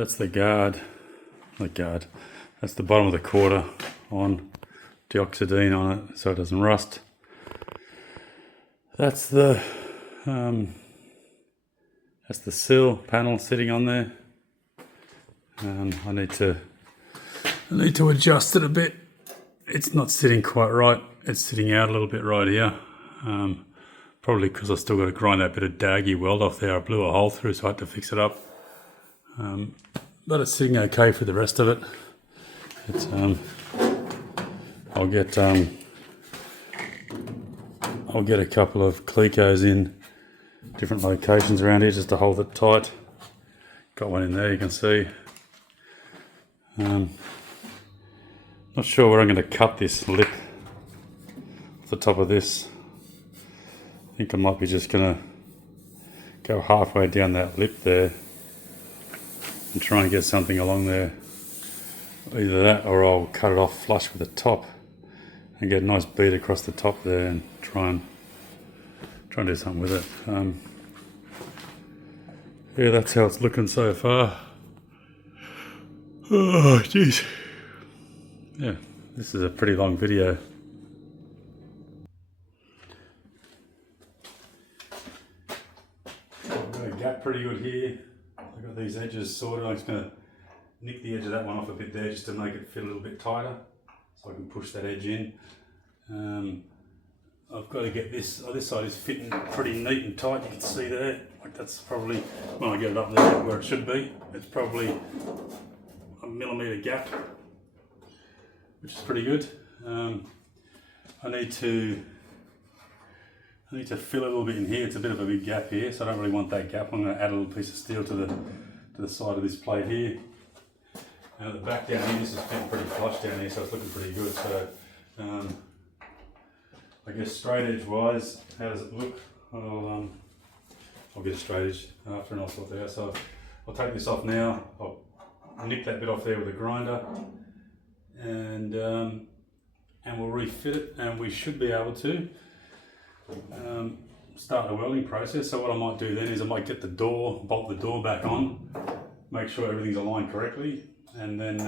that's the guard. That's the bottom of the quarter on dioxidine on it so it doesn't rust. That's the sill panel sitting on there. I need to adjust it a bit. It's not sitting quite right. It's sitting out a little bit right here. Probably because I still got to grind that bit of daggy weld off there. I blew a hole through, so I had to fix it up. But it's sitting okay for the rest of it. It's I'll get a couple of Clecos in different locations around here just to hold it tight. Got one in there, you can see. Not sure where I'm going to cut this lip off the top of this. I think I might be just going to go halfway down that lip there and try and get something along there. Either that or I'll cut it off flush with the top and get a nice bead across the top there and try and do something with it. Yeah, that's how it's looking so far. Oh, jeez. Yeah, this is a pretty long video. I've got a gap pretty good here. I've got these edges sorted. I'm just going to nick the edge of that one off a bit there just to make it fit a little bit tighter so I can push that edge in. I've got to get this side is fitting pretty neat and tight. You can see there, like that's probably, when I get it up there where it should be, it's probably a millimetre gap, which is pretty good. I need to fill a little bit in here. It's a bit of a big gap here, so I don't really want that gap. I'm going to add a little piece of steel to the side of this plate here. And at the back down here, this is fitting pretty flush down here, so it's looking pretty good. So I guess straight edge wise, how does it look? I'll get a straight edge after and I'll sort that out. So I'll take this off now. I'll nick that bit off there with a grinder, and we'll refit it, and we should be able to start the welding process. So what I might do then is I might get the door, bolt the door back on, make sure everything's aligned correctly, and then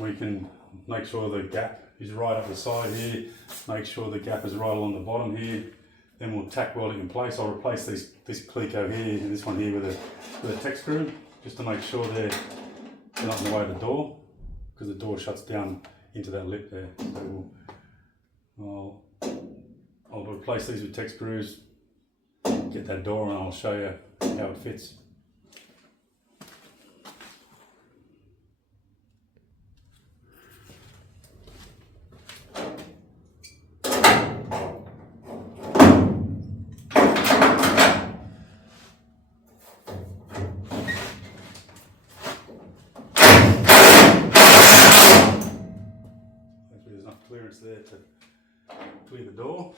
we can make sure the gap is right up the side here, make sure the gap is right along the bottom here. Then we'll tack weld it in place. I'll replace this Cleco here and this one here with a Tack screw, just to make sure they're not in the way of the door, because the door shuts down into that lip there. So I'll replace these with Tack screws, get that door, and I'll show you how it fits. There's enough clearance there to clear the door.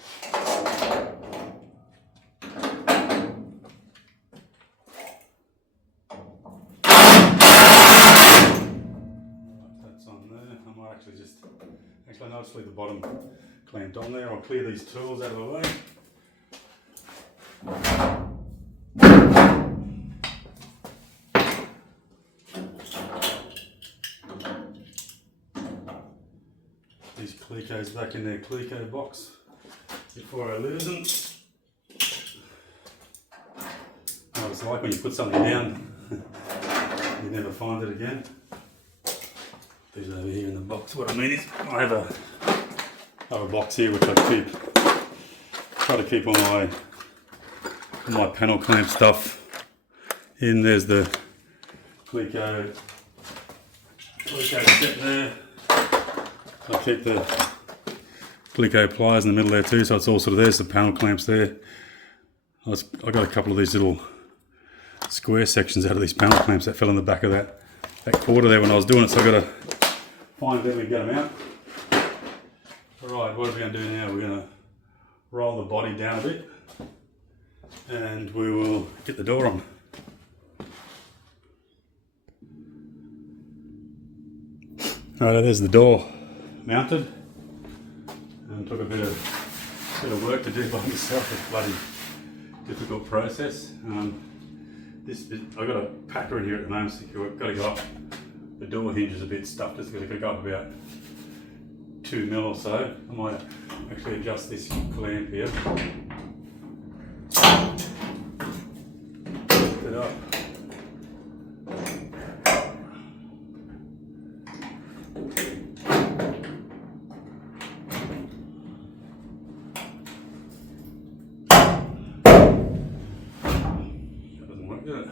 That's on there. I might actually I'll just leave the bottom clamped on there. I'll clear these tools out of the way. These Clecos back in their Cleco box before I lose them. Oh, it's like when you put something down, you never find it again. These over here in the box. What I mean is, I have a box here which I try to keep all my panel clamp stuff in. There's the Cleco set there. I keep the Cleco pliers in the middle there too, so it's all sort of there's the panel clamps there. I got a couple of these little square sections out of these panel clamps that fell in the back of that quarter there when I was doing it, so I got to find them and get them out. Alright, what are we going to do now? We're going to roll the body down a bit and we will get the door on. Alright, there's the door mounted, and took a bit of work to do by myself. It's a bloody difficult process. I've got a packer in here at the moment, so you've got to go up. The door hinge is a bit stuffed, it's got to go up about 2 mil or so. I might actually adjust this clamp here. Lift it up. That doesn't work, does it?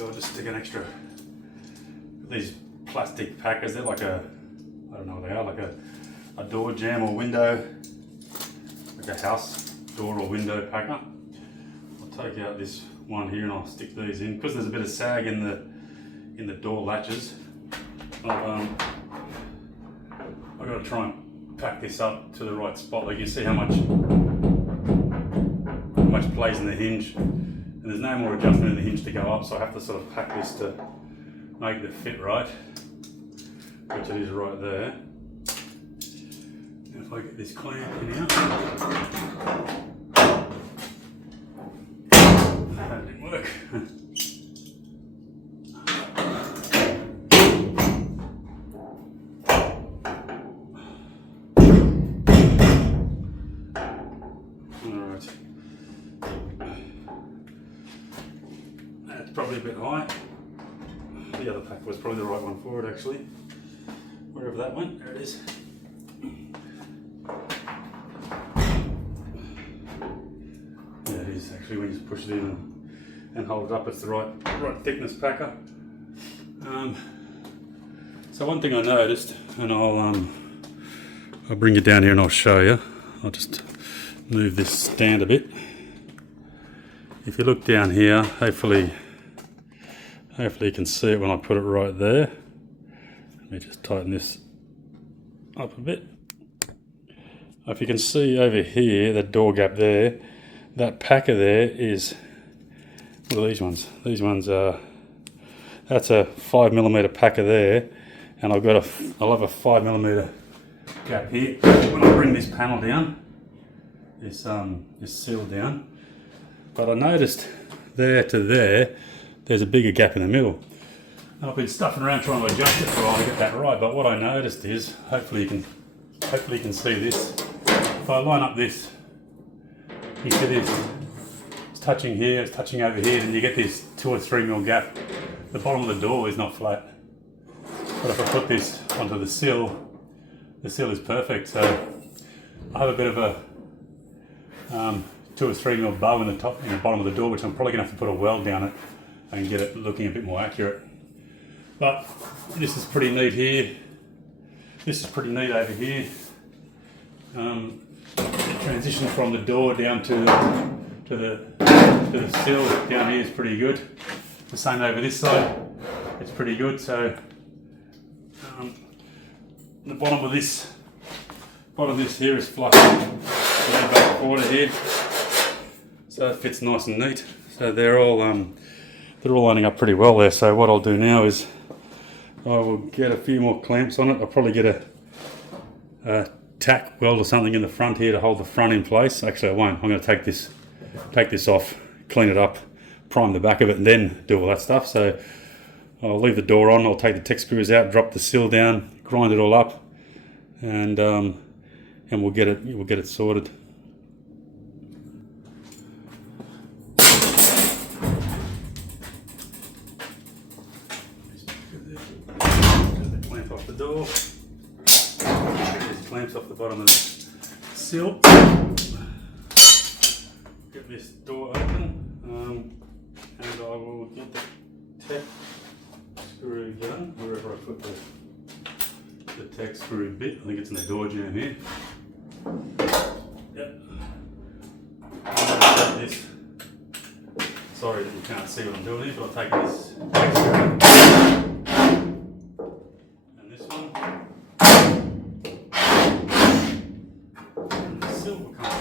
I'll just stick an extra, these plastic packers, they're like I don't know what they are, like a door jamb or window, like a house door or window packer. I'll take out this one here and I'll stick these in, because there's a bit of sag in the door latches. I've got to try and pack this up to the right spot. Like you see how much plays in the hinge. And there's no more adjustment in the hinge to go up, so I have to sort of pack this to make it fit right, which it is right there. And if I get this clamp in here, that didn't work. Alright. That's probably a bit high. The other pack was probably the right one for it actually. Wherever that went, there it is. Yeah, it is actually when you just push it in and hold it up, it's the right thickness packer. So one thing I noticed, and I'll bring it down here and I'll show you. I'll just move this stand a bit. If you look down here, hopefully you can see it when I put it right there. Let me just tighten this up a bit. If you can see over here, that door gap there, that packer there is, what are these ones? These ones are, that's a 5mm packer there, and I'll have a 5mm gap here. When I bring this panel down, this seal down, but I noticed there to there, there's a bigger gap in the middle. And I've been stuffing around trying to adjust it for a while to get that right, but what I noticed is, hopefully you can see this. If I line up this, you see this, it's touching here, it's touching over here, and you get this 2 or 3mm gap. The bottom of the door is not flat. But if I put this onto the sill is perfect. So I have a bit of a 2 or 3mm bow in the bottom of the door, which I'm probably going to have to put a weld down it and get it looking a bit more accurate. But this is pretty neat here. This is pretty neat over here. The transition from the door down to the sill down here is pretty good. The same over this side, it's pretty good. So the bottom of this here is flush with the back quarter here, so it fits nice and neat. So they're all lining up pretty well there. So what I'll do now is I will get a few more clamps on it. I'll probably get a tack weld or something in the front here to hold the front in place. Actually I won't. I'm going to take this off, clean it up, prime the back of it, and then do all that stuff. So I'll leave the door on, I'll take the Tack screws out, drop the sill down, grind it all up, and we'll get it sorted. Get the clamp off the door. Get these clamps off the bottom of the sill. Get this door open, and I will get the Tack screw gun wherever I put the Tack screw bit. I think it's in the door jamb here. Yep. I'll take this. Sorry that you can't see what I'm doing here, but I'll take this Tack screw and this one. And the sill will come off.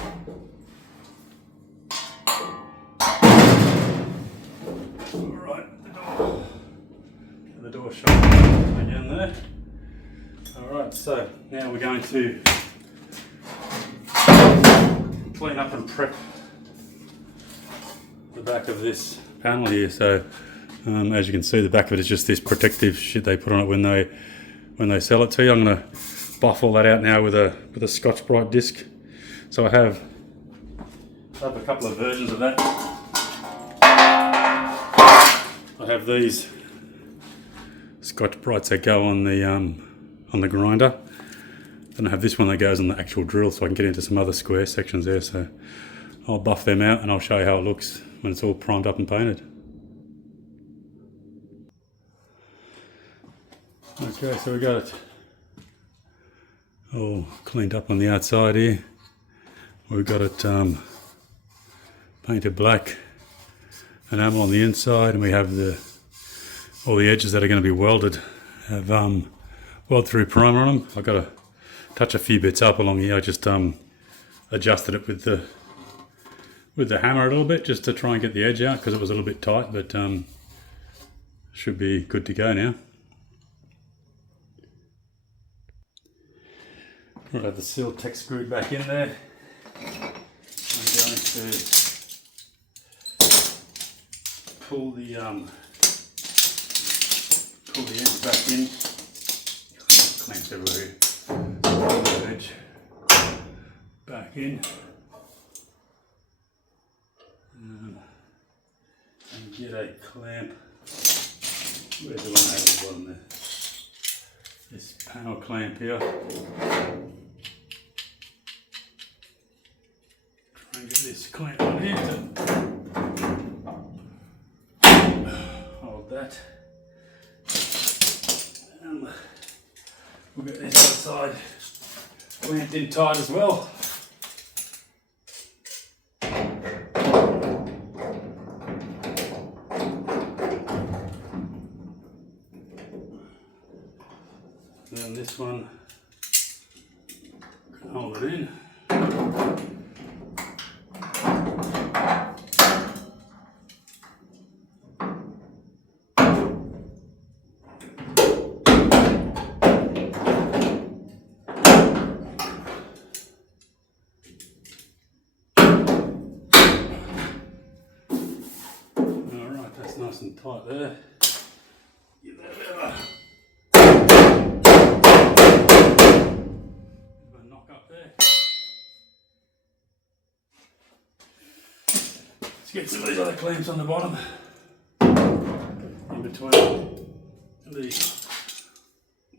The door shut again there. Alright, so now we're going to clean up and prep the back of this panel here. So as you can see, the back of it is just this protective shit they put on it when they sell it to you. I'm going to buff all that out now with a Scotch-Brite disc. So I have a couple of versions of that. I have these Scotch-Brites that go on the grinder. Then I have this one that goes on the actual drill, so I can get into some other square sections there. So I'll buff them out and I'll show you how it looks when it's all primed up and painted. Okay, so we got it all cleaned up on the outside here. We've got it painted black, enamel on the inside, and we have all the edges that are going to be welded have weld through primer on them. I've got to touch a few bits up along here. I just adjusted it with the hammer a little bit just to try and get the edge out because it was a little bit tight, but should be good to go now. We'll have the seal tech screwed back in there. I'm going to pull the edge back in. Clamps everywhere. Pull the edge back in. And get a clamp. Where's the one at the bottom there? This panel clamp here. Try and get this clamp on here to hold that. And we'll get this other side clamped in tight as well. Then this one, hold it in. Alright, that's nice and tight there. Give that a bit of a knock up there. Let's get some of these other clamps on the bottom. In between the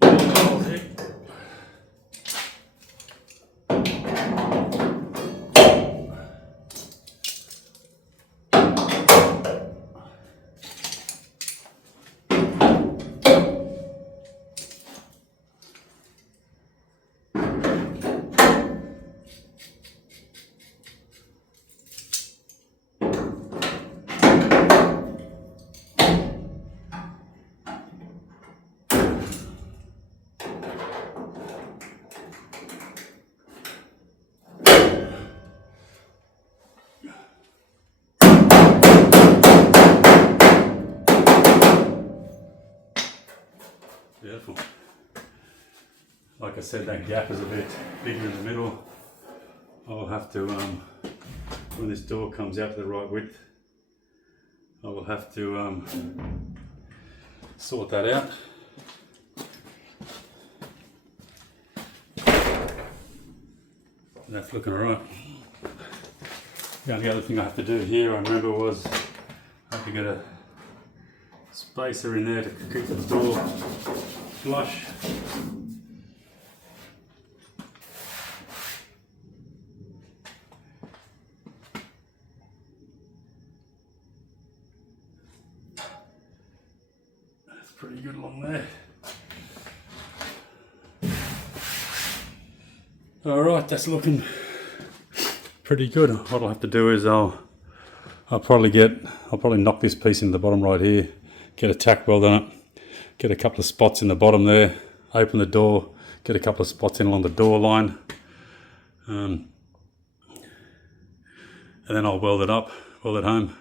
holes here. Beautiful. Like I said, that gap is a bit bigger in the middle. I'll have to, when this door comes out to the right width, I will have to sort that out. And that's looking alright. The only other thing I have to do here, I remember, was I have to get a spacer in there to keep the door flush. That's pretty good along there. Alright, that's looking pretty good. What I'll have to do is I'll probably knock this piece into the bottom right here, get a tack weld on it, get a couple of spots in the bottom there, open the door, get a couple of spots in along the door line, and then I'll weld it up, weld it home.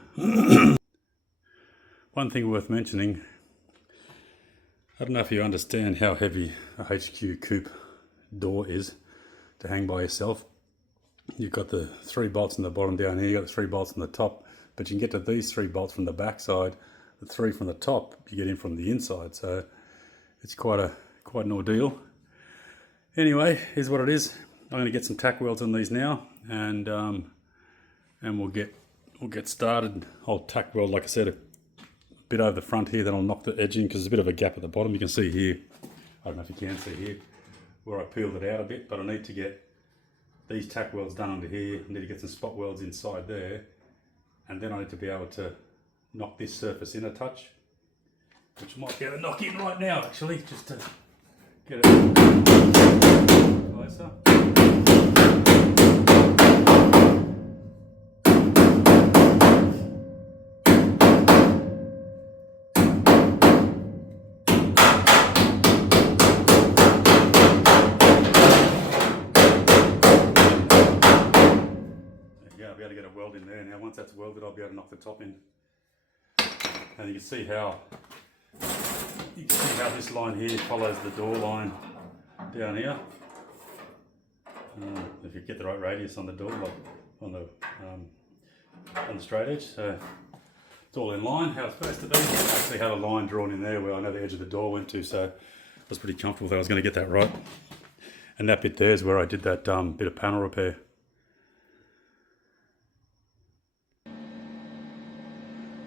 One thing worth mentioning, I don't know if you understand how heavy a HQ coupe door is to hang by yourself. you've got the 3 bolts in the bottom down here, you've got the 3 bolts on the top, but you can get to these 3 bolts from the back side, the 3 from the top you get in from the inside, so it's quite an ordeal. Anyway, here's what it is. I'm going to get some tack welds on these now, and we'll get started. I'll tack weld, like I said, a bit over the front here, then I'll knock the edge in because there's a bit of a gap at the bottom. You can see here, I don't know if you can see here, where I peeled it out a bit, but I need to get these tack welds done under here. I need to get some spot welds inside there, and then I need to be able to knock this surface in a touch, which I might be able to knock in right now actually, just to get it closer. I'll be able to get a weld in there now. Once that's welded, I'll be able to knock the top in. And you can see how this line here follows the door line down here. If you get the right radius on the door, like on the straight edge, so it's all in line how it's supposed to be. I actually had a line drawn in there where I know the edge of the door went to, so I was pretty comfortable that I was going to get that right. And that bit there is where I did that bit of panel repair.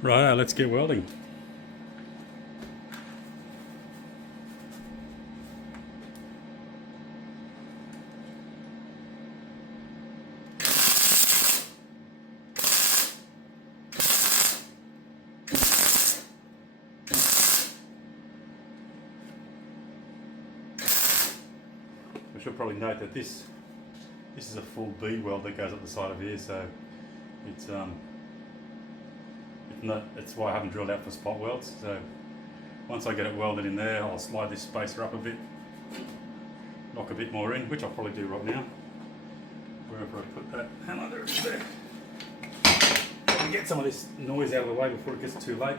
Right, let's get welding. I should probably note that this is a full bead weld that goes up the side of here, so it's why I haven't drilled out for spot welds. So once I get it welded in there, I'll slide this spacer up a bit, knock a bit more in, which I'll probably do right now. Wherever I put that hammer there. I'll get some of this noise out of the way before it gets too late.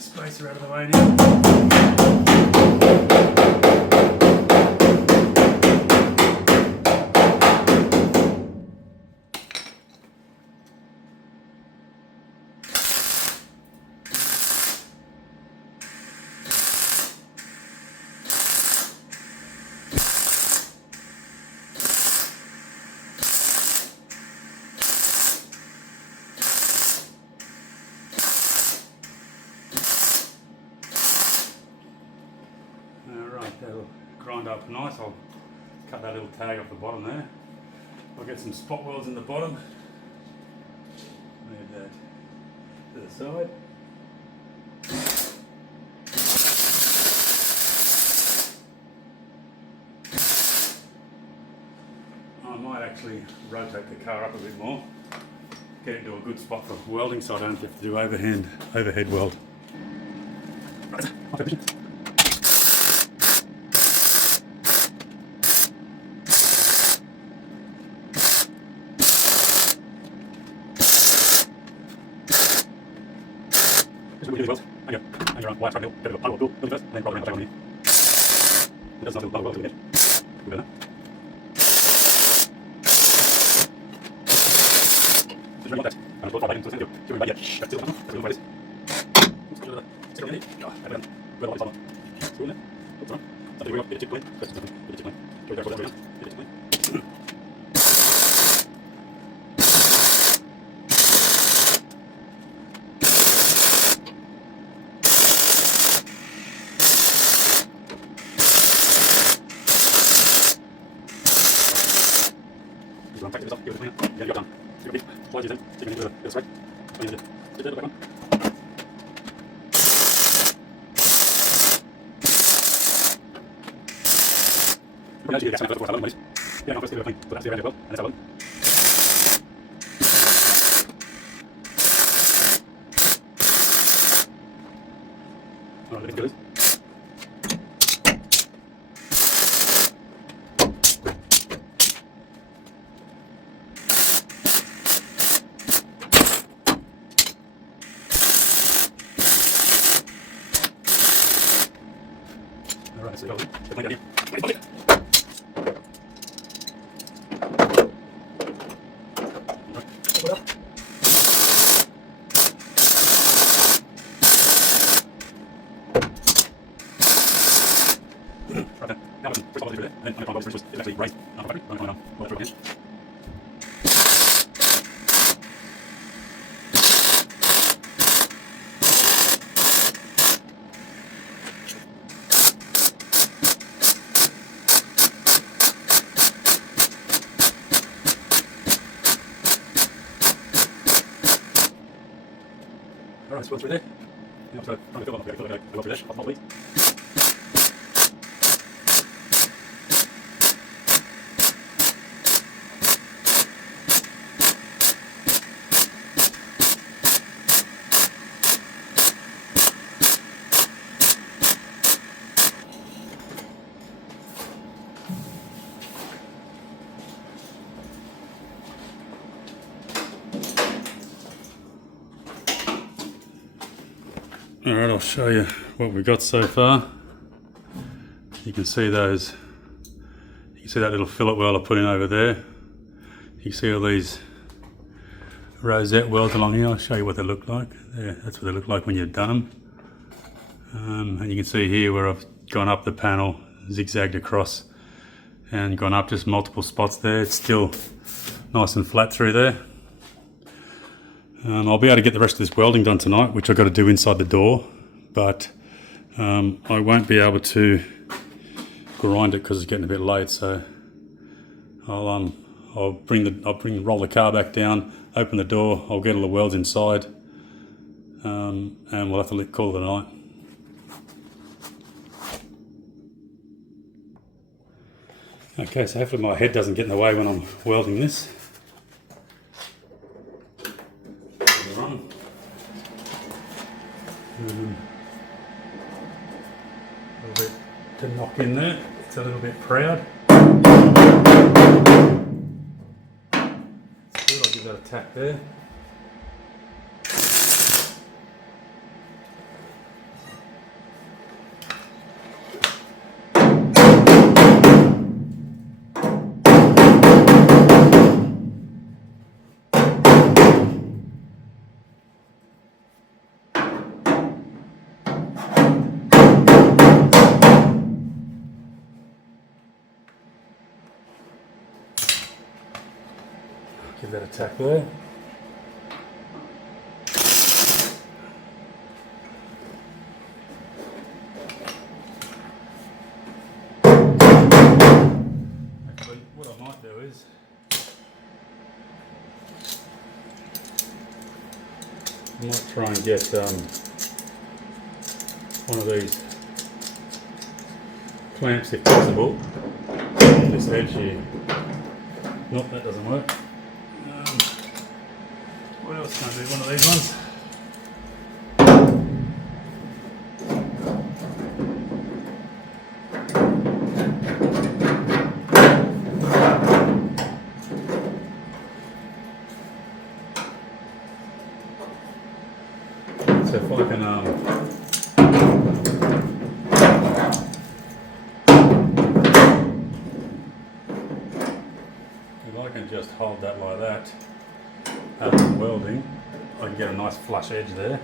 Spacer out of the way now. That'll grind up nice. I'll cut that little tag off the bottom there. I'll get some spot welds in the bottom. Move that to the side. I might actually rotate the car up a bit more, get it to a good spot for welding so I don't have to do overhead weld. Right. Really well. Hang around wire triangle, get a power tool, first, then probably around the table on it. It does not do power weld to the edge. Good enough. Just remove that. And I'll put it into the center. Give me back yet. That's still that's still like this. Still on it. Yeah, I don't know. Well, it's on. Screw in it. What's on? Something we got. Get a chip plane. Get a chip plane. Go there for that way down. Get a chip plane. Give it a clean. Yeah, you're done. You're deep. Plunge it in. Take it into the straight. Alright, so you Alright, so through there. Now, so trying to fill up, I've got to go through this, I'll probably. Alright, I'll show you what we've got so far. You can see those, you can see that little fillet weld I put in over there. You can see all these rosette welds along here. I'll show you what they look like. There, that's what they look like when you've done them. And you can see here where I've gone up the panel, zigzagged across and gone up just multiple spots there. It's still nice and flat through there. I'll be able to get the rest of this welding done tonight, which I've got to do inside the door, but I won't be able to grind it because it's getting a bit late. So I'll roll the car back down, open the door, I'll get all the welds inside, and we'll have to call it a night. Okay, so hopefully my head doesn't get in the way when I'm welding this. A little bit to knock in there, it's a little bit proud. It's good, I'll give that a tack there. Give that a tack there. Actually, what I might do is I might try and get one of these clamps if possible on this edge here. Nope, that doesn't work. What else can I do? One of these ones. So if I can just hold that like that. After welding, I can get a nice flush edge there.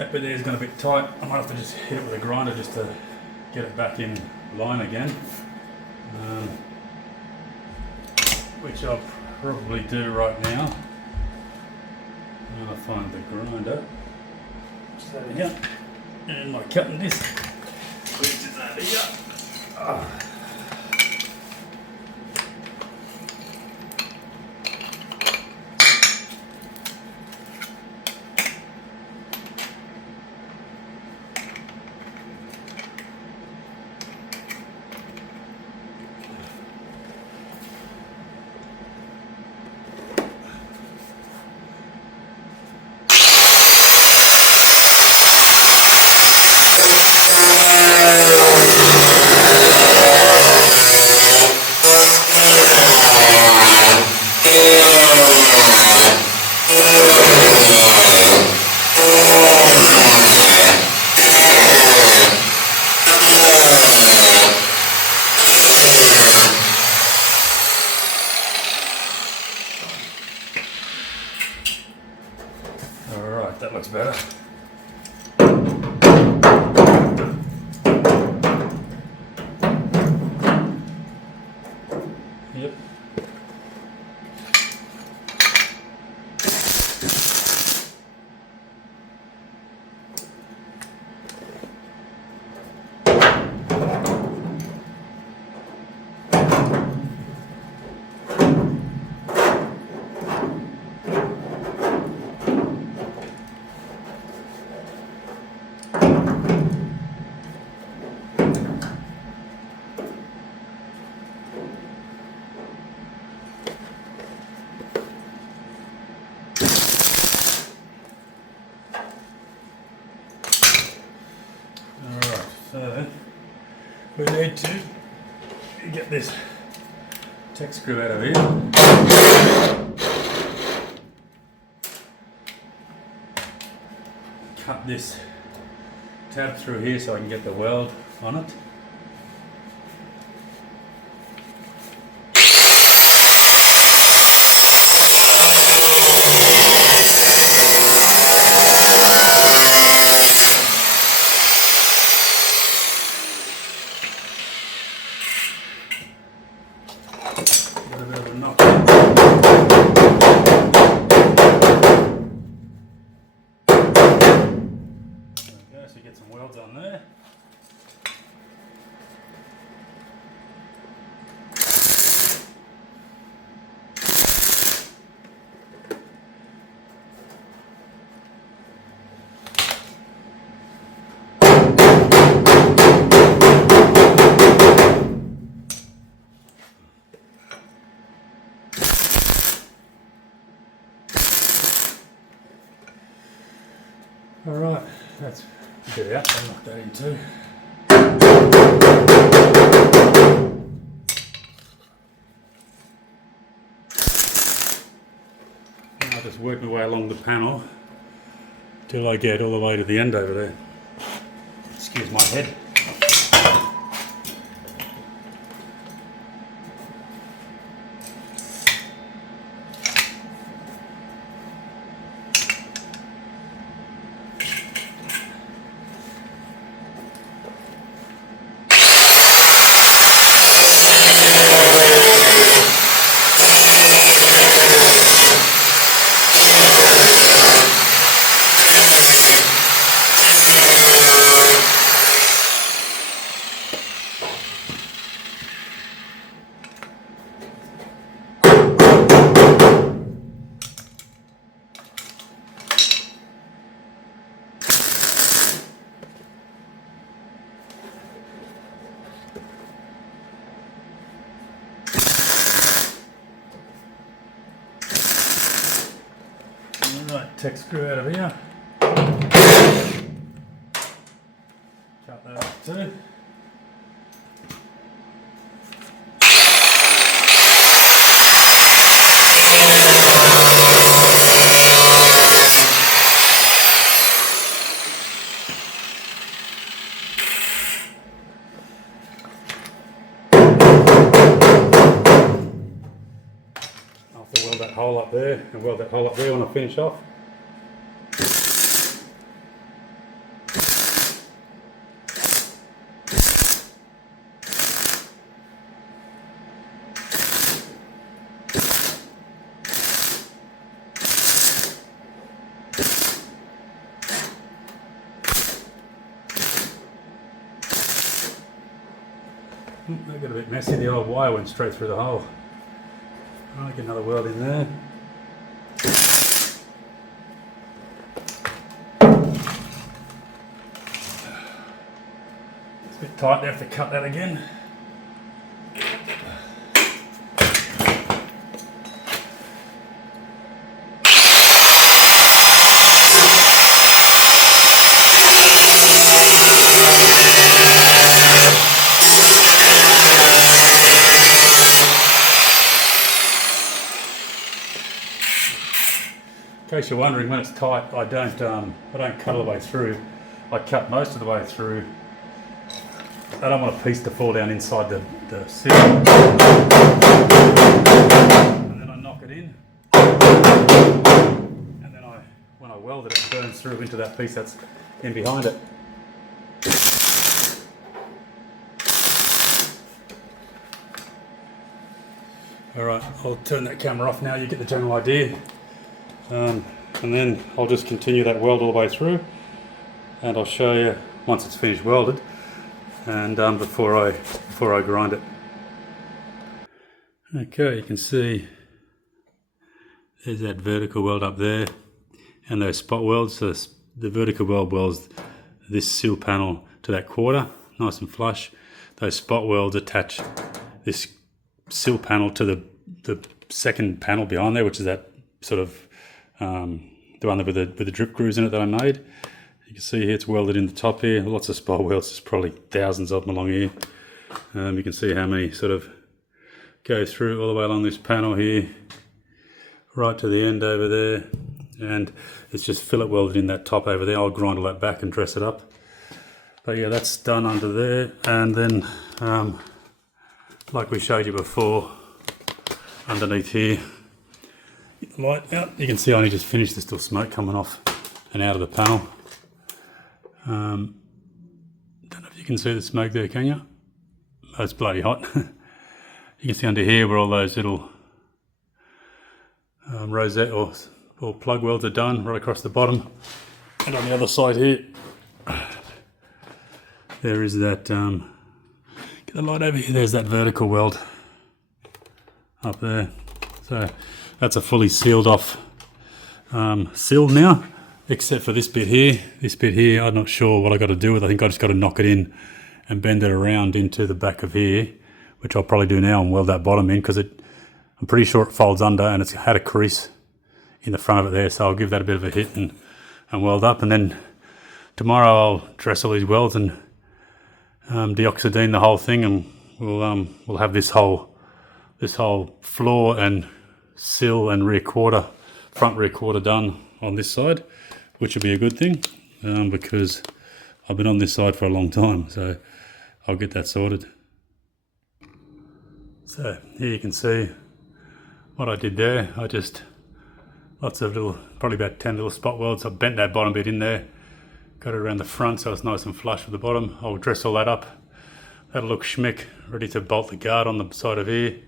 That bit there is going a bit tight. I might have to just hit it with a grinder just to get it back in line again. Which I'll probably do right now. I'm going to find the grinder. So there we go. And my cutting disc. Which is over here. That looks better. Yep. So we need to get this tack screw out of here. Cut this tab through here so I can get the weld on it. So get some welds on there. All right, that's a bit out. I'll knock that in too. And I'll just work my way along the panel till I get all the way to the end over there. Excuse my head. Right, tack screw out of here. Cut that up too. I'll have to weld that hole up there and weld that hole up there when I finish off. They got a bit messy, the old wire went straight through the hole. I'll get another weld in there. It's a bit tight, they have to cut that again. In case you're wondering, when it's tight, I don't cut all the way through. I cut most of the way through. I don't want a piece to fall down inside the sill. And then I knock it in. And then when I weld it, it burns through into that piece that's in behind it. Alright, I'll turn that camera off now, you get the general idea. And then I'll just continue that weld all the way through, and I'll show you once it's finished welded, and before I grind it. Okay, you can see there's that vertical weld up there, and those spot welds. So the vertical weld welds this sill panel to that quarter, nice and flush. Those spot welds attach this sill panel to the second panel behind there, which is that sort of the one with the drip grooves in it that I made. You can see here it's welded in the top here. Lots of spot welds, there's probably thousands of them along here. You can see how many sort of go through all the way along this panel here, right to the end over there, and it's just fillet welded in that top over there. I'll grind all that back and dress it up. But yeah, that's done under there, and then like we showed you before, underneath here, light out. You can see I only just finished. There's still smoke coming off and out of the panel. Don't know if you can see the smoke there, can you? Oh, it's bloody hot. You can see under here where all those little rosette or plug welds are done, right across the bottom. And on the other side here, there is that, get the light over here, there's that vertical weld up there. So that's a fully sealed off sill now, except for this bit here. This bit here, I'm not sure what I got to do with. I think I just got to knock it in and bend it around into the back of here, which I'll probably do now and weld that bottom in, because I'm pretty sure it folds under and it's had a crease in the front of it there. So I'll give that a bit of a hit and weld up, and then tomorrow I'll dress all these welds and deoxidine the whole thing, and we'll have this whole floor and sill and front rear quarter done on this side, which will be a good thing, because I've been on this side for a long time, so I'll get that sorted. So here you can see what I did there. I just, lots of little, probably about 10 little spot welds. I bent that bottom bit in there, got it around the front so it's nice and flush with the bottom. I'll dress all that up. That'll look schmick, ready to bolt the guard on the side of here.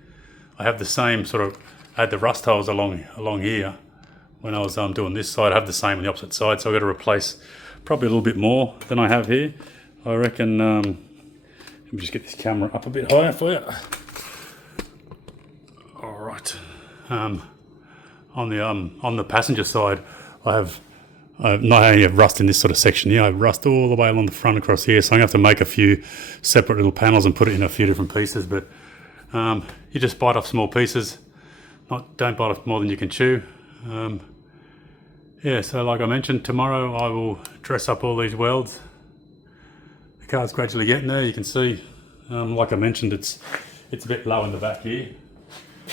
I have the same sort of, I had the rust holes along here when I was doing this side. I have the same on the opposite side, so I've got to replace probably a little bit more than I have here. I reckon, let me just get this camera up a bit higher for you. All right. On the passenger side, I not only have rust in this sort of section here, I have rust all the way along the front across here, so I'm going to have to make a few separate little panels and put it in a few different pieces, but you just bite off small pieces, don't bite off more than you can chew. Yeah, so like I mentioned, tomorrow I will dress up all these welds. The car's gradually getting there. You can see, like I mentioned, it's a bit low in the back here,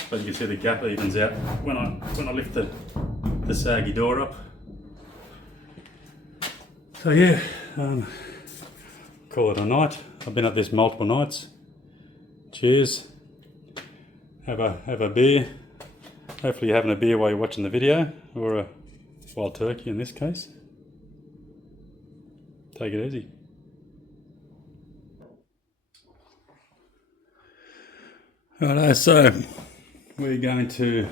but you can see the gap evens out when I lift the saggy door up. So yeah, call it a night. I've been at this multiple nights. Cheers. Have a beer. Hopefully you're having a beer while you're watching the video, or a wild turkey in this case. Take it easy. Alright, so we're going to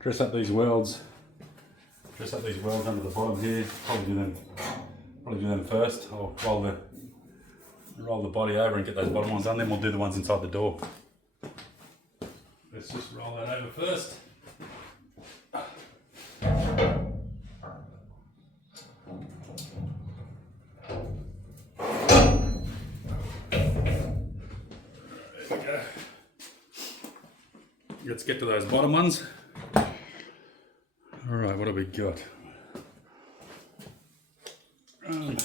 dress up these welds under the bottom here. Probably do them first, or while roll the body over and get those bottom ones done, then we'll do the ones inside the door. Let's just roll that over first. There we go. Let's get to those bottom ones. Alright, what have we got? I'm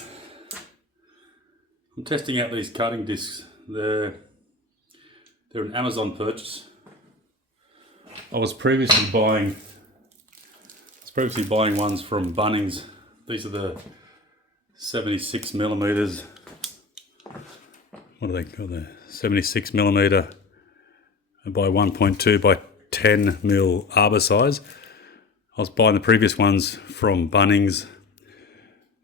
testing out these cutting discs. They're an Amazon purchase. I was previously buying ones from Bunnings. These are the 76 millimeters. What do they call that? 76 millimeter by 1.2 by 10 mil arbor size. I was buying the previous ones from Bunnings.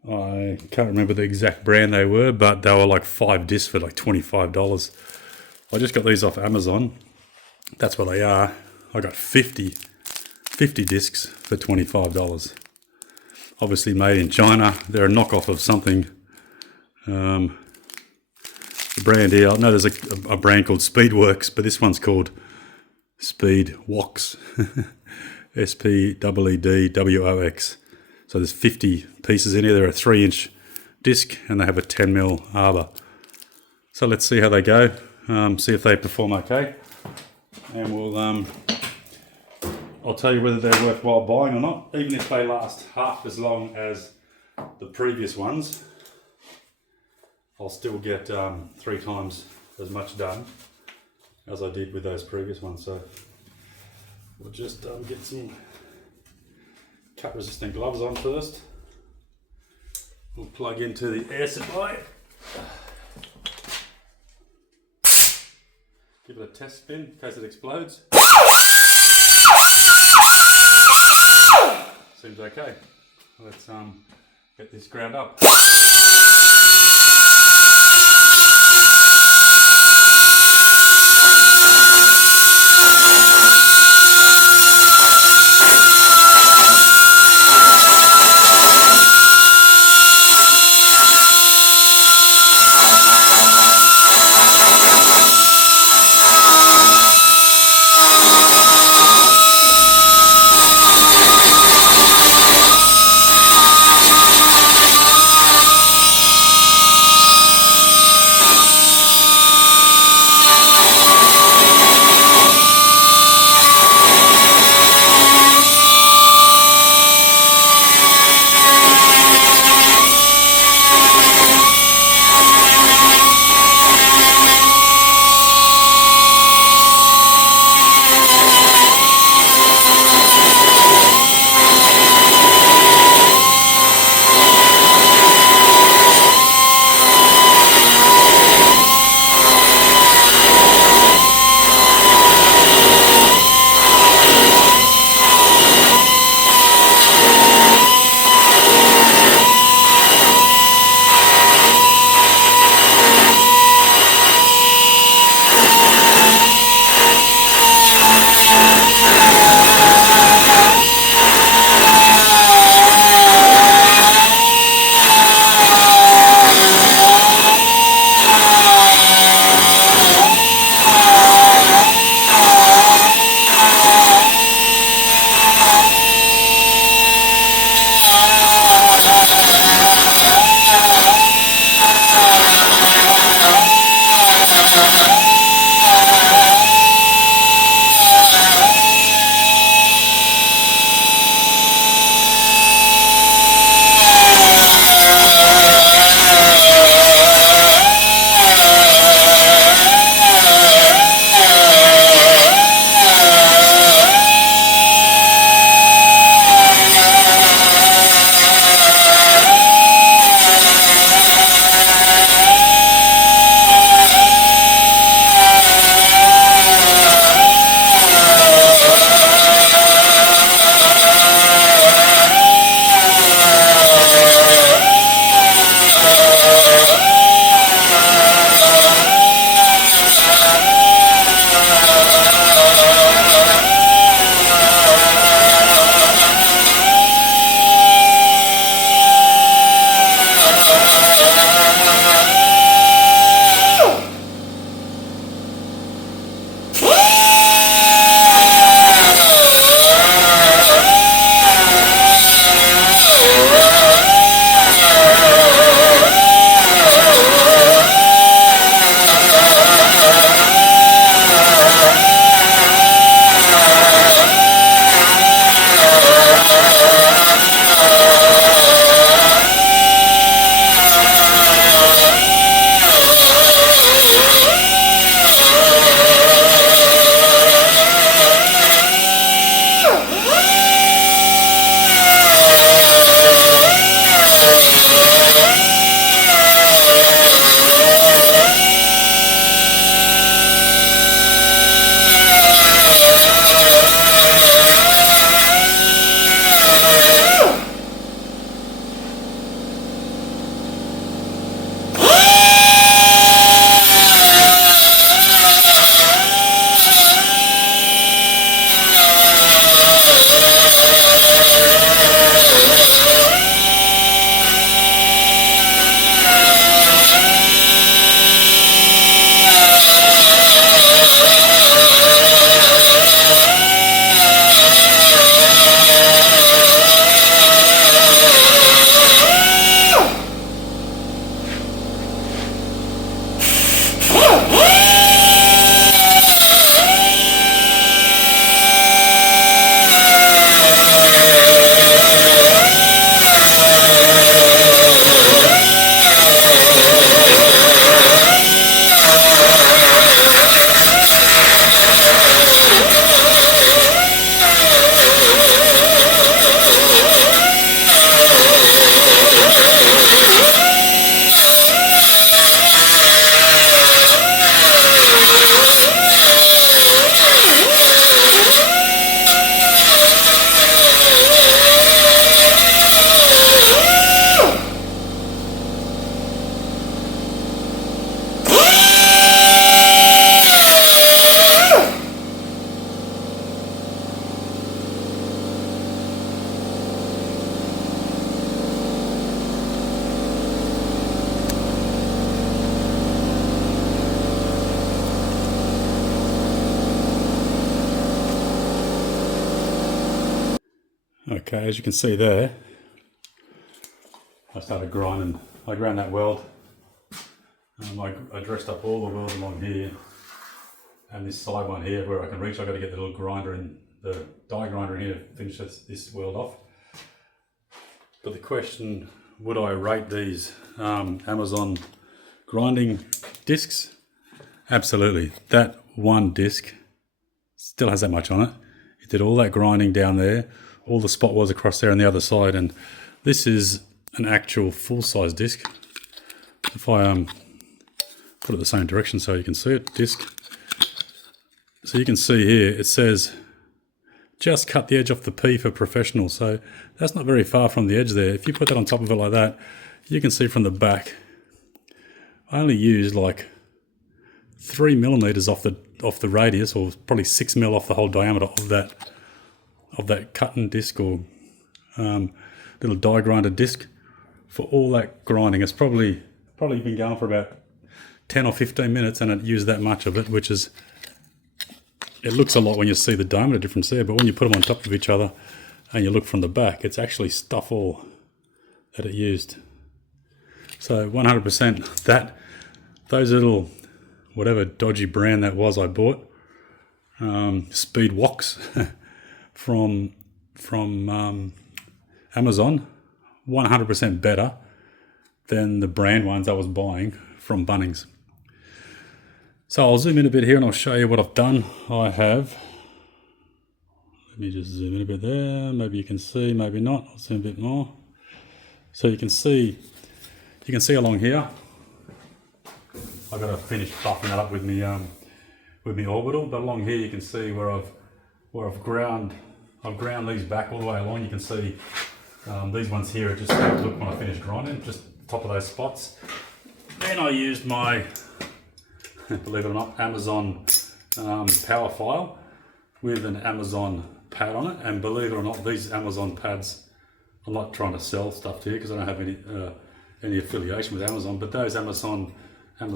I can't remember the exact brand they were, but they were like 5 discs for like $25. I just got these off Amazon. That's what they are. I got 50 discs for $25. Obviously made in China. They're a knockoff of something. The brand here, I know there's a brand called Speedworks, but this one's called Speedwox. SPEEDWOX. So there's 50 pieces in here. They're a 3-inch disc and they have a 10 mil arbor. So let's see how they go. See if they perform okay. And I'll tell you whether they're worthwhile buying or not. Even if they last half as long as the previous ones, I'll still get 3 times as much done as I did with those previous ones. So we'll just get some cut resistant gloves on first. We'll plug into the air supply. Give it a test spin in case it explodes. Seems okay. Let's get this ground up. Okay, as you can see there, I started grinding. I ground that weld. I dressed up all the welds along here, and this side one here where I can reach. I got to get the little grinder in, the die grinder in here to finish this weld off. But the question, would I rate these Amazon grinding discs? Absolutely. That one disc still has that much on it. It did all that grinding down there, all the spot was across there on the other side, and this is an actual full-size disc. If I put it the same direction so you can see it, disc. So you can see here it says just cut the edge off the P for professional, so that's not very far from the edge there. If you put that on top of it like that, you can see from the back I only used like 3 millimeters off the radius, or probably 6 mil off the whole diameter of that cutting disc or little die grinder disc for all that grinding. It's probably been going for about 10 or 15 minutes, and it used that much of it, which is, it looks a lot when you see the diameter difference there, but when you put them on top of each other and you look from the back, it's actually stuff all that it used. So 100% those little, whatever dodgy brand that was I bought, speed woks from Amazon, 100% better than the brand ones I was buying from Bunnings. So I'll zoom in a bit here and I'll show you what I've done. Let me just zoom in a bit there. Maybe you can see, maybe not. I'll zoom a bit more. So you can see along here, I've got to finish buffing that up with me orbital. But along here you can see where I've ground these back all the way along. You can see these ones here are just look when I finish grinding, just top of those spots. Then I used my, believe it or not, Amazon power file with an Amazon pad on it. And believe it or not, these Amazon pads, I'm not trying to sell stuff to you because I don't have any affiliation with Amazon, but those Amazon, I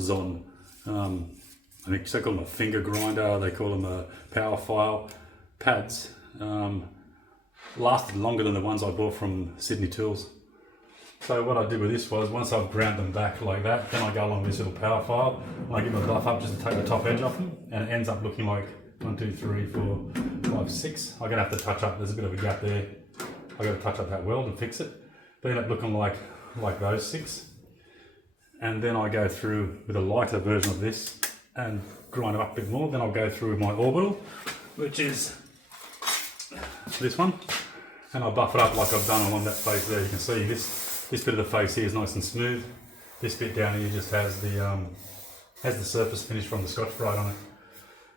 think they call them a finger grinder, they call them a power file pads, lasted longer than the ones I bought from Sydney Tools. So what I did with this was, once I've ground them back like that, then I go along with this little power file and I give them a buff up just to take the top edge off them, and it ends up looking like 1, 2, 3, 4, 5, 6. I'm gonna have to touch up, there's a bit of a gap there. I've got to touch up that weld and fix it. They end up looking like those 6. And then I go through with a lighter version of this and grind it up a bit more. Then I'll go through with my orbital, which is this one, and I'll buff it up like I've done along that face there. You can see this bit of the face here is nice and smooth. This bit down here just has the surface finish from the Scotch-Brite on it.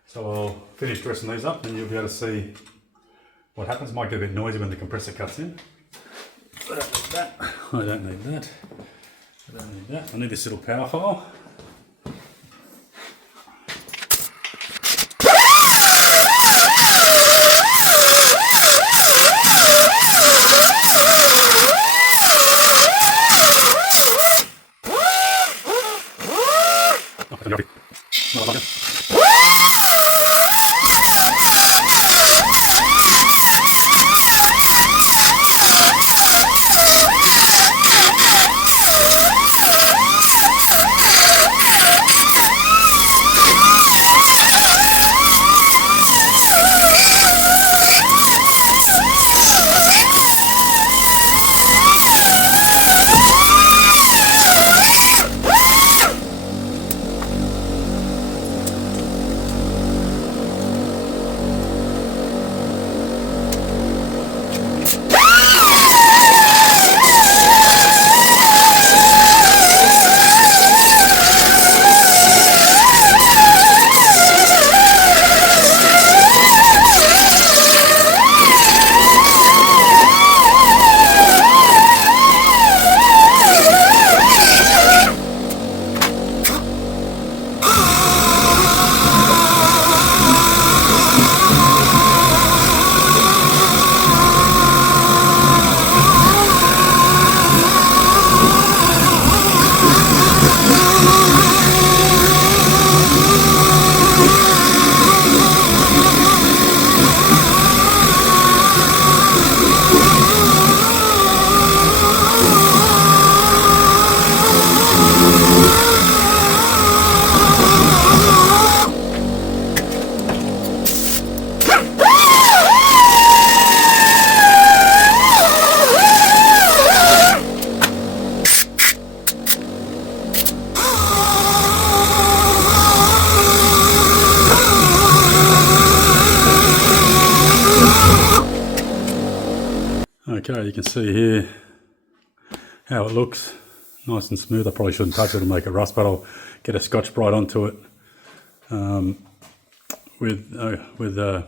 So I'll finish dressing these up and you'll be able to see what happens. Might get a bit noisy when the compressor cuts in. I don't need that. I don't need that. I don't need that. I need this little power file. Okay, you can see here how it looks, nice and smooth. I probably shouldn't touch it and make it rust, but I'll get a Scotch-Brite onto it with a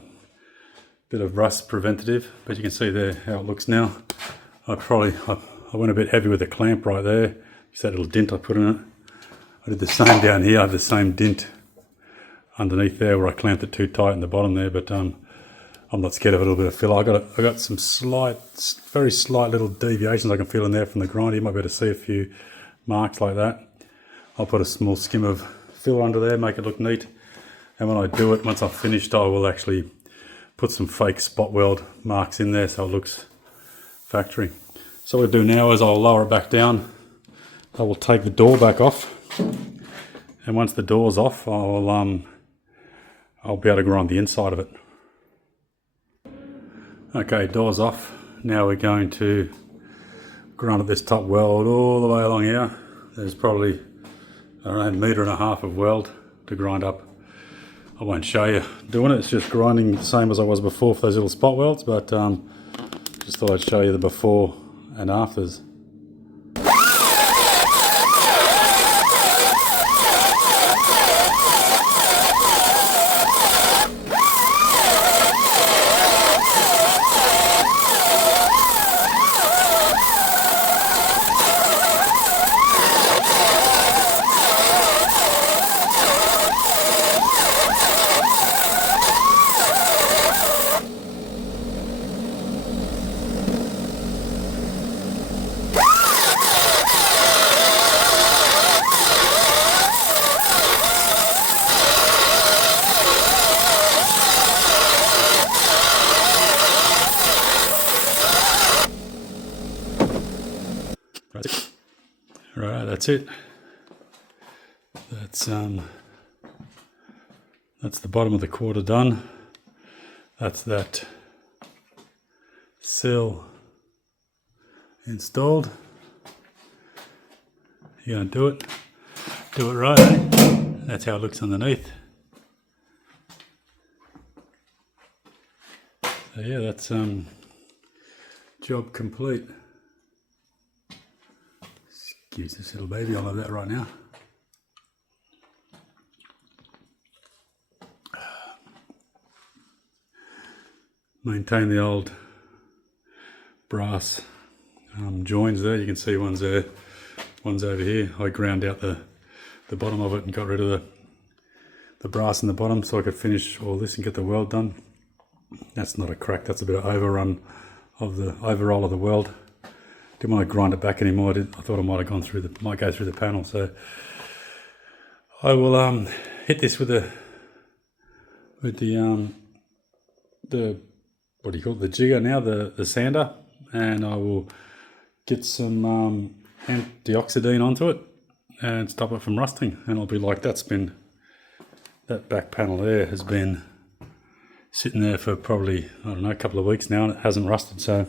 bit of rust preventative. But you can see there how it looks now. I went a bit heavy with the clamp right there. Just that little dint I put in it. I did the same down here. I have the same dint underneath there where I clamped it too tight in the bottom there, but I'm not scared of a little bit of filler. I got some very slight little deviations I can feel in there from the grind. You might be able to see a few marks like that. I'll put a small skim of filler under there, make it look neat. And when I do it, once I've finished, I will actually put some fake spot weld marks in there so it looks factory. So what I'll do now is I'll lower it back down. I will take the door back off. And once the door's off, I'll be able to grind the inside of it. Okay, door's off. Now we're going to grind at this top weld all the way along here. There's probably around 1.5 meters of weld to grind up. I won't show you doing it, it's just grinding the same as I was before for those little spot welds, but just thought I'd show you the before and afters. Right, that's it. That's the bottom of the quarter done. That's that sill installed. You're gonna do it right, eh? That's how it looks underneath. So yeah, that's job complete. Excuse this little baby, I'll have that right now. Maintain the old brass joins there. You can see one's there, one's over here. I ground out the bottom of it and got rid of the brass in the bottom so I could finish all this and get the weld done. That's not a crack, that's a bit of overrun of the overroll of the weld. Didn't want to grind it back anymore. I thought I might have might go through the panel. So I will hit this with the what do you call it, the jigger now, the sander, and I will get some antioxidant onto it and stop it from rusting, and it'll be like that back panel there has been sitting there for probably, I don't know, a couple of weeks now, and it hasn't rusted, so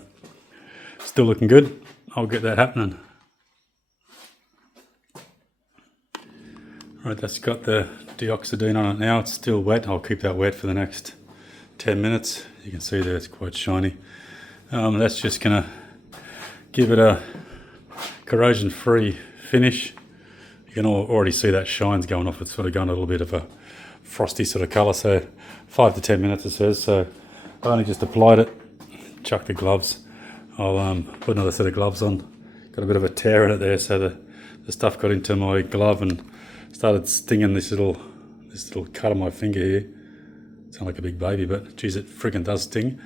still looking good. I'll get that happening. Right, that's got the deoxidine on it now. It's still wet. I'll keep that wet for the next 10 minutes. You can see there it's quite shiny. That's just gonna give it a corrosion-free finish. You can already see that shine's going off. It's sort of going a little bit of a frosty sort of colour. So 5 to 10 minutes it says. So I only just applied it, chucked the gloves. I'll put another set of gloves on. Got a bit of a tear in it there, so the stuff got into my glove and started stinging this little cut on my finger here. Sound like a big baby, but geez, it freaking does sting.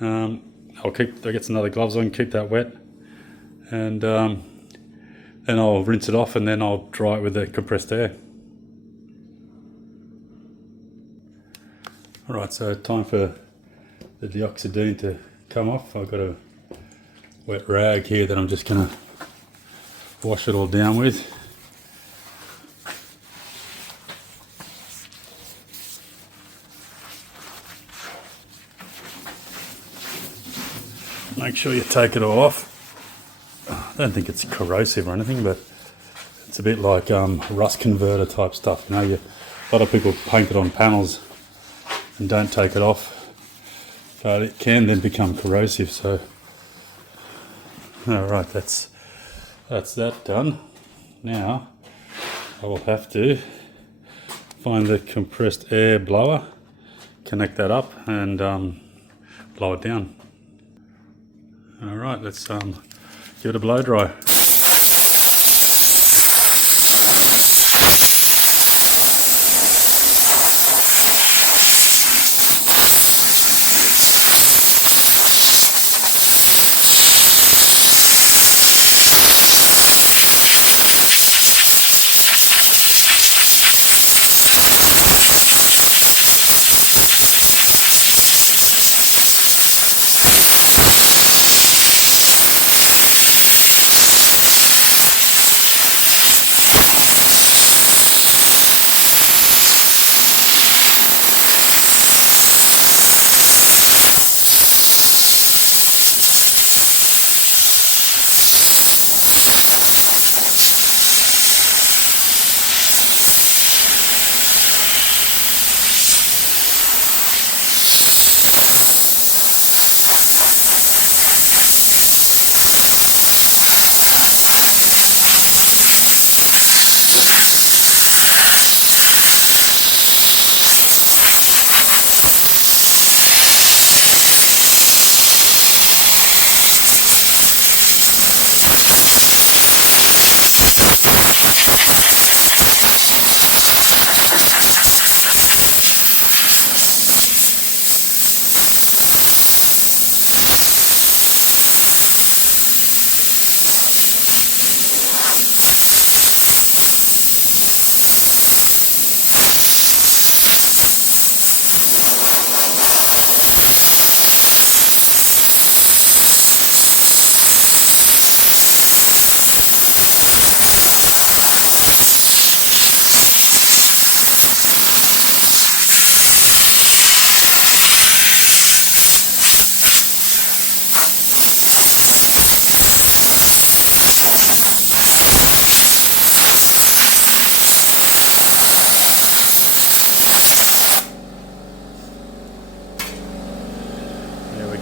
I'll get some other gloves on, keep that wet, and then I'll rinse it off, and then I'll dry it with the compressed air. Alright, so time for the deoxidine to come off. I've got a wet rag here that I'm just going to wash it all down with. Make sure you take it all off. I don't think it's corrosive or anything, but it's a bit like rust converter type stuff. You know, a lot of people paint it on panels and don't take it off, but it can then become corrosive. So Alright, that's that done. Now I will have to find the compressed air blower, connect that up and blow it down. Alright, let's give it a blow dry.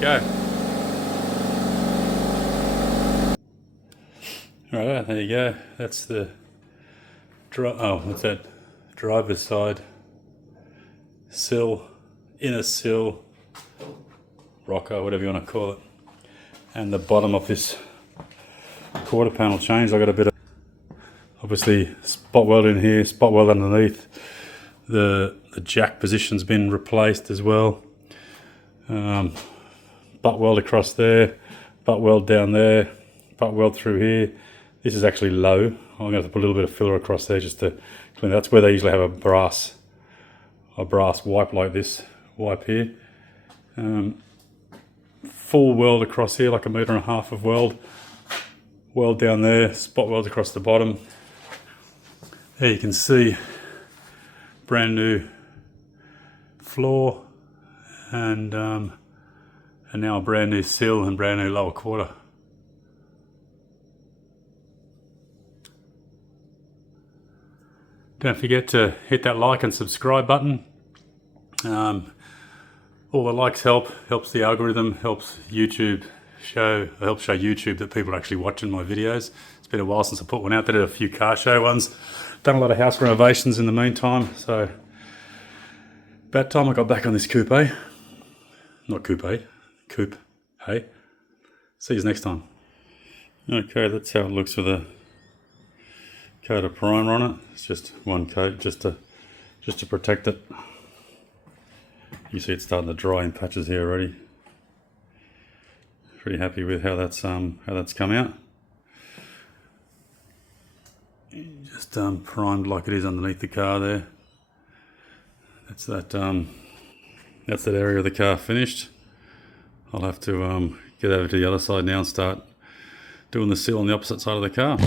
Go. Alright, there you go. That's the what's that? Driver's side sill, inner sill, rocker, whatever you want to call it, and the bottom of this quarter panel change. I got a bit of obviously spot weld in here, spot weld underneath. The jack position's been replaced as well. Butt weld across there, butt weld down there, butt weld through here. This is actually low. I'm going to have to put a little bit of filler across there just to clean. That's where they usually have a brass wipe like this, wipe here. Full weld across here, like 1.5 meters of weld. Weld down there, spot weld across the bottom. There you can see brand new floor and now a brand new sill and brand new lower quarter. Don't forget to hit that like and subscribe button. All the likes helps the algorithm, helps show YouTube that people are actually watching my videos. It's been a while since I put one out. Did a few car show ones. Done a lot of house renovations in the meantime, so about time I got back on this coupe, eh? Not coupe, eh? Coupe, hey? See you next time. Okay, that's how it looks with a coat of primer on it. It's just one coat, just to protect it. You see it's starting to dry in patches here already. Pretty happy with how that's come out. Just primed like it is underneath the car there. That's that area of the car finished. I'll have to get over to the other side now and start doing the sill on the opposite side of the car.